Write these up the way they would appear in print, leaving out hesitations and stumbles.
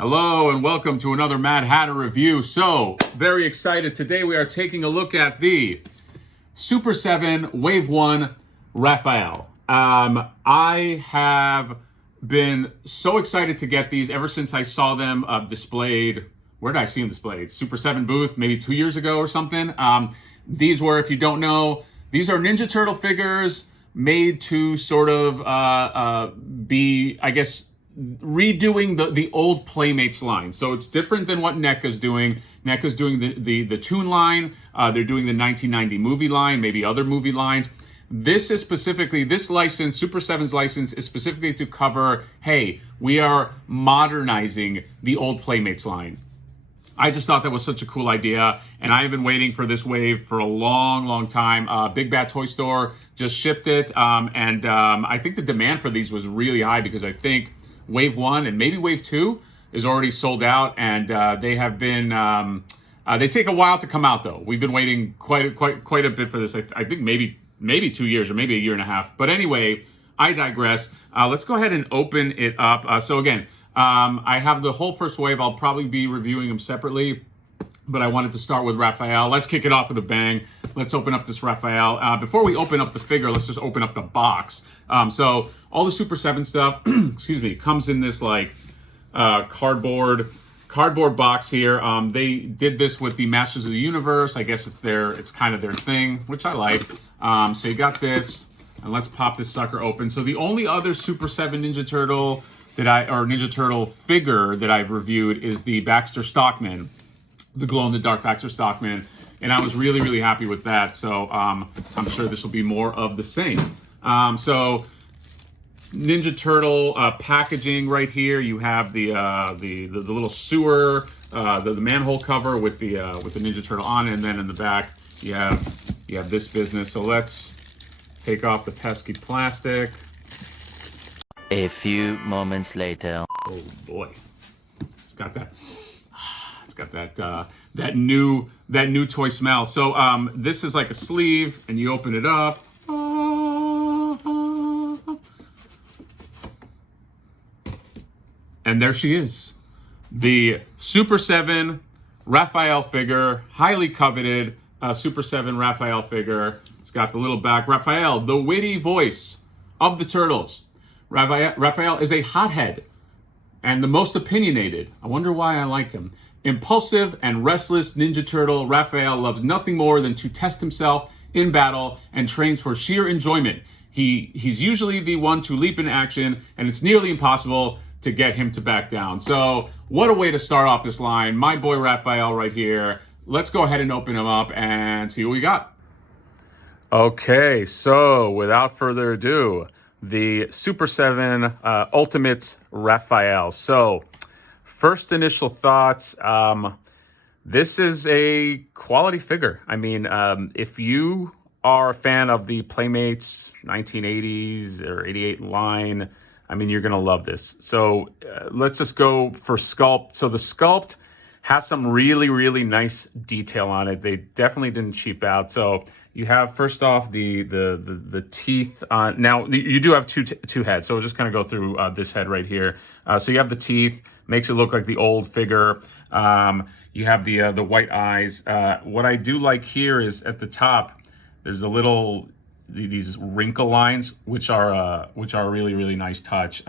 Hello and welcome to another Mad Hatter review. So, very excited. Today we are taking a look at the Super7 Wave 1 Raphael. I have been so excited to get these ever since I saw them displayed. Where did I see them displayed? Super7 booth, maybe 2 years ago or something. These were, if you don't know, these are Ninja Turtle figures made to sort of be, I guess, redoing the old Playmates line. So it's different than what NECA's doing. NECA's doing the Toon line. They're doing the 1990 movie line, maybe other movie lines. This is specifically, this license, Super7's license, is specifically to cover, hey, we are modernizing the old Playmates line. I just thought that was such a cool idea, and I have been waiting for this wave for a long, long time. Big Bad Toy Store just shipped it, and I think the demand for these was really high because I think Wave 1 and maybe Wave 2 is already sold out, and they have been, they take a while to come out though. We've been waiting quite a bit for this. I think maybe 2 years or maybe a year and a half. But anyway, I digress. Let's go ahead and open it up. So again, I have the whole first wave. I'll probably be reviewing them separately, but I wanted to start with Raphael. Let's kick it off with a bang. Let's open up this Raphael. Before we open up the figure, let's just open up the box. So all the Super7 stuff, excuse me, comes in this like cardboard box here. They did this with the Masters of the Universe. I guess it's kind of their thing, which I like. So you got this, and let's pop this sucker open. So the only other Super7 Ninja Turtle Ninja Turtle figure that I've reviewed is the Baxter Stockman, the glow-in-the-dark Baxter Stockman, and I was really, really happy with that. So I'm sure this will be more of the same. So Ninja Turtle packaging right here. You have the little sewer, the manhole cover with the Ninja Turtle on it, and then in the back you have this business. So let's take off the pesky plastic. A few moments later. Oh boy, it's got that. It's got that new toy smell. So this is like a sleeve, and you open it up. And there she is, the Super7 Raphael figure, highly coveted Super7 Raphael figure. It's got the little back. Raphael, the witty voice of the Turtles. Raphael is a hothead and the most opinionated. I wonder why I like him. Impulsive and restless Ninja Turtle, Raphael loves nothing more than to test himself in battle and trains for sheer enjoyment. He's usually the one to leap in action, and it's nearly impossible to get him to back down. So what a way to start off this line. My boy Raphael right here. Let's go ahead and open him up and see what we got. Okay, so without further ado, the Super7 Ultimate Raphael. So first initial thoughts, this is a quality figure. I mean, if you are a fan of the Playmates 1980s or 88 line, I mean, you're going to love this. So let's just go for Sculpt. So the Sculpt has some really, really nice detail on it. They definitely didn't cheap out. So you have, first off, the teeth. Now, you do have two heads. So we'll just kind of go through this head right here. So you have the teeth. Makes it look like the old figure. You have the white eyes. What I do like here is at the top, there's these wrinkle lines, which are a really, really nice touch.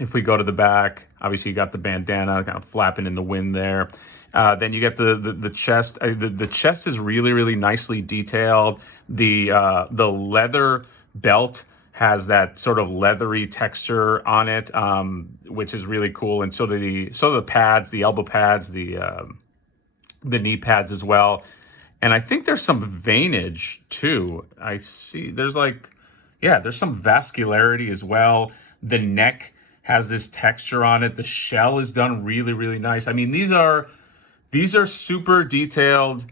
If we go to the back, obviously you got the bandana kind of flapping in the wind there. Then you get the chest. The chest is really, really nicely detailed. The leather belt has that sort of leathery texture on it, which is really cool. And so the pads, the elbow pads, the knee pads as well. And I think there's some veinage too. I see there's some vascularity as well. The neck has this texture on it. The shell is done really, really nice. I mean, these are super detailed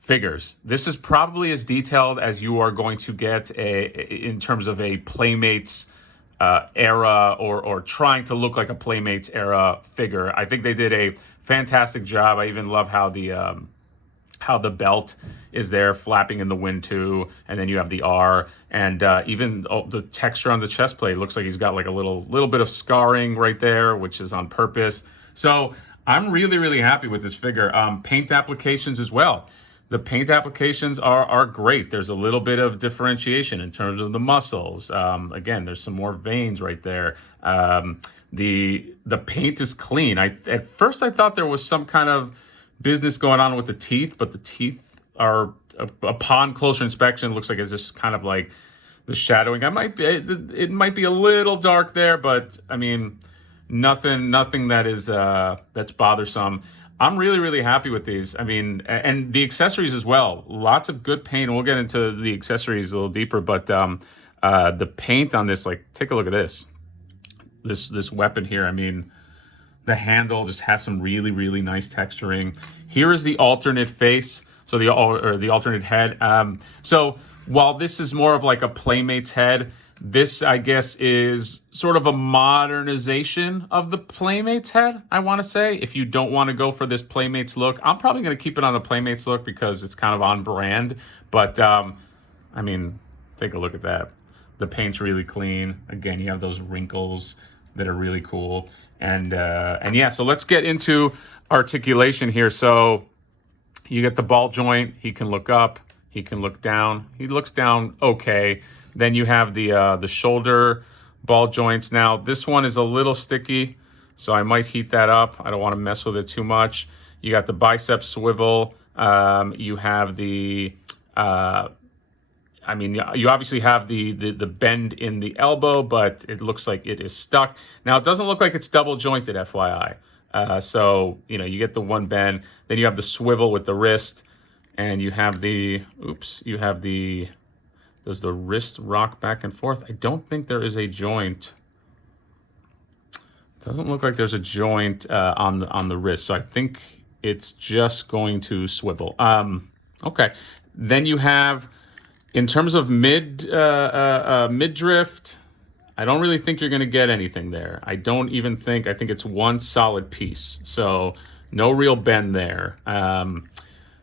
figures. This is probably as detailed as you are going to get in terms of a Playmates era or trying to look like a Playmates era figure. I think they did a fantastic job. I even love how the belt is there flapping in the wind too, and then you have the R, and even the texture on the chest plate looks like he's got like a little bit of scarring right there, which is on purpose. So I'm really, really happy with this figure. Paint applications as well. The paint applications are great. There's a little bit of differentiation in terms of the muscles. Again, there's some more veins right there. The paint is clean. At first I thought there was some kind of business going on with the teeth, but the teeth are, upon closer inspection, it looks like it's just kind of like the shadowing. It might be a little dark there, but I mean, nothing that is that's bothersome. I'm really, really happy with these. I mean, and the accessories as well. Lots of good paint. We'll get into the accessories a little deeper, but the paint on this, like, take a look at this. This weapon here. I mean, the handle just has some really, really nice texturing. Here is the alternate face, so the alternate head. So while this is more of like a Playmate's head, this, I guess, is sort of a modernization of the Playmates head, I want to say. If you don't want to go for this Playmates look, I'm probably going to keep it on the Playmates look because it's kind of on brand. But, I mean, take a look at that. The paint's really clean. Again, you have those wrinkles that are really cool. And yeah, so let's get into articulation here. So you get the ball joint. He can look up. He can look down. He looks down okay. Then you have the shoulder ball joints. Now, this one is a little sticky, so I might heat that up. I don't want to mess with it too much. You got the bicep swivel. You have the, I mean, you obviously have the bend in the elbow, but it looks like it is stuck. Now, it doesn't look like it's double jointed, FYI. So, you know, you get the one bend. Then you have the swivel with the wrist, and you have the, does the wrist rock back and forth? I don't think there is a joint. Doesn't look like there's a joint on the wrist. So I think it's just going to swivel. Okay. Then you have, in terms of mid drift, I don't really think you're going to get anything there. I think it's one solid piece. So no real bend there.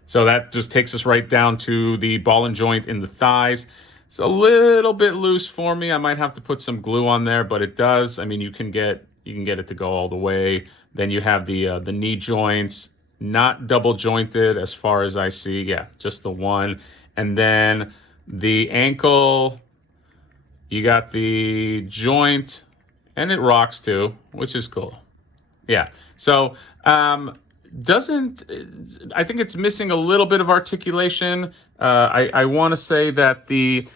So that just takes us right down to the ball and joint in the thighs. It's a little bit loose for me. I might have to put some glue on there, but it does. I mean, you can get it to go all the way. Then you have the knee joints, not double jointed as far as I see. Yeah, just the one. And then the ankle, you got the joint, and it rocks too, which is cool. Yeah. So I think it's missing a little bit of articulation. I want to say that the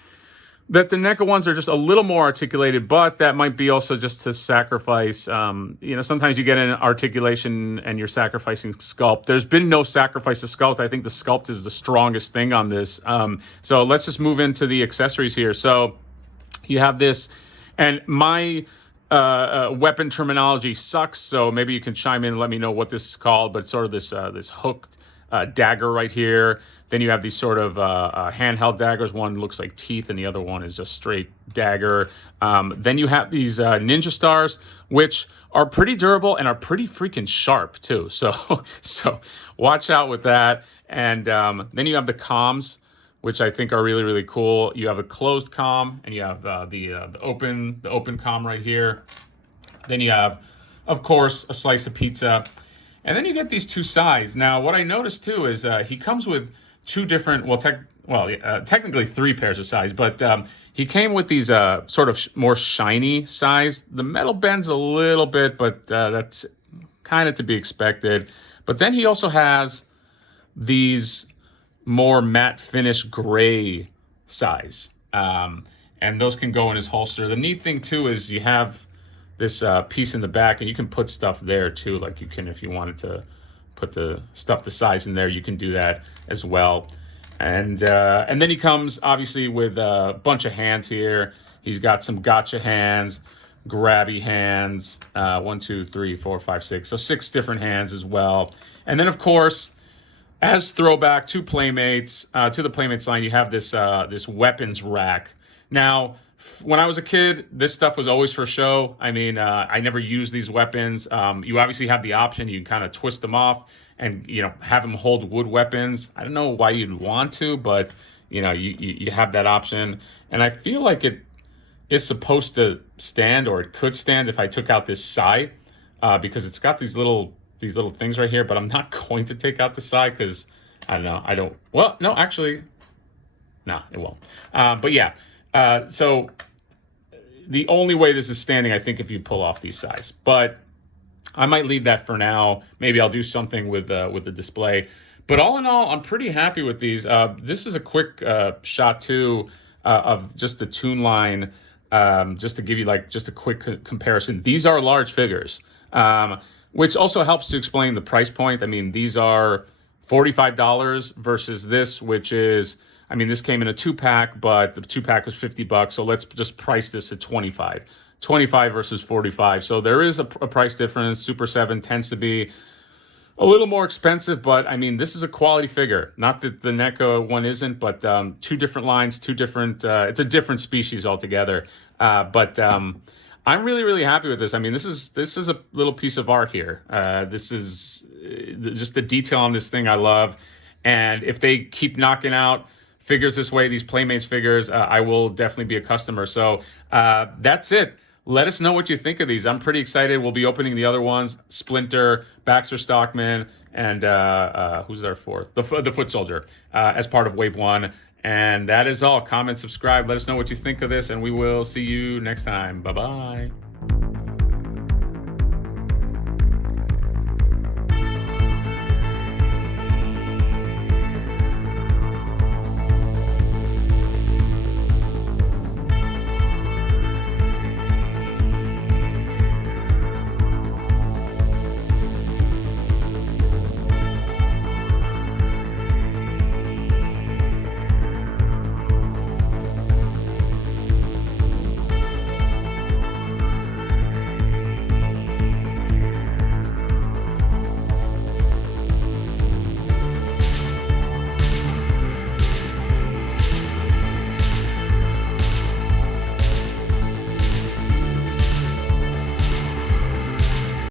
NECA ones are just a little more articulated, but that might be also just to sacrifice. Sometimes you get an articulation and you're sacrificing sculpt. There's been no sacrifice of sculpt. I think the sculpt is the strongest thing on this. So let's just move into the accessories here. So you have this, and my weapon terminology sucks, so maybe you can chime in and let me know what this is called, but it's sort of this hooked dagger right here. Then you have these sort of handheld daggers. One looks like teeth and the other one is just straight dagger. Then you have these ninja stars, which are pretty durable and are pretty freaking sharp too. So watch out with that. And then you have the comms, which I think are really, really cool. You have a closed comm, and you have the open comm right here. Then you have, of course, a slice of pizza. And then you get these two sides. Now, what I noticed too is he comes with two different, technically three pairs of sides, but he came with these sort of more shiny sides. The metal bends a little bit, but that's kind of to be expected. But then he also has these more matte finish gray size, and those can go in his holster. The neat thing too is you have this piece in the back, and you can put stuff there too. Like you can, if you wanted to put the size in there, you can do that as well. And then he comes obviously with a bunch of hands here. He's got some gotcha hands, grabby hands, 1, 2, 3, 4, 5, 6. So 6 different hands as well. And then of course, as throwback to Playmates, to the Playmates line, you have this weapons rack. Now, when I was a kid, this stuff was always for show. I mean, I never used these weapons. You obviously have the option. You can kind of twist them off and, have them hold wood weapons. I don't know why you'd want to, but, you have that option. And I feel like it is supposed to stand, or it could stand if I took out this side. because it's got these little things right here, but I'm not going to take out the side because I don't know. Well, no, actually, no, it won't. But yeah, so the only way this is standing, I think, if you pull off these sides. But I might leave that for now. Maybe I'll do something with the display. But all in all, I'm pretty happy with these. This is a quick shot too of just the tune line, just to give you like just a quick comparison. These are large figures, which also helps to explain the price point. I mean, these are $45 versus this, which is, I mean, this came in a 2-pack, but the 2-pack was $50. So let's just price this at 25. 25 versus 45. So there is a price difference. Super 7 tends to be a little more expensive, but I mean, this is a quality figure. Not that the NECA one isn't, but two different lines, two different, it's a different species altogether. But I'm really, really happy with this. I mean, this is a little piece of art here. This is just the detail on this thing I love. And if they keep knocking out figures this way, these Playmates figures, I will definitely be a customer. So that's it. Let us know what you think of these. I'm pretty excited. We'll be opening the other ones, Splinter, Baxter Stockman, and who's there fourth? The Foot Soldier, as part of Wave 1. And that is all. Comment, subscribe. Let us know what you think of this, and we will see you next time. Bye-bye.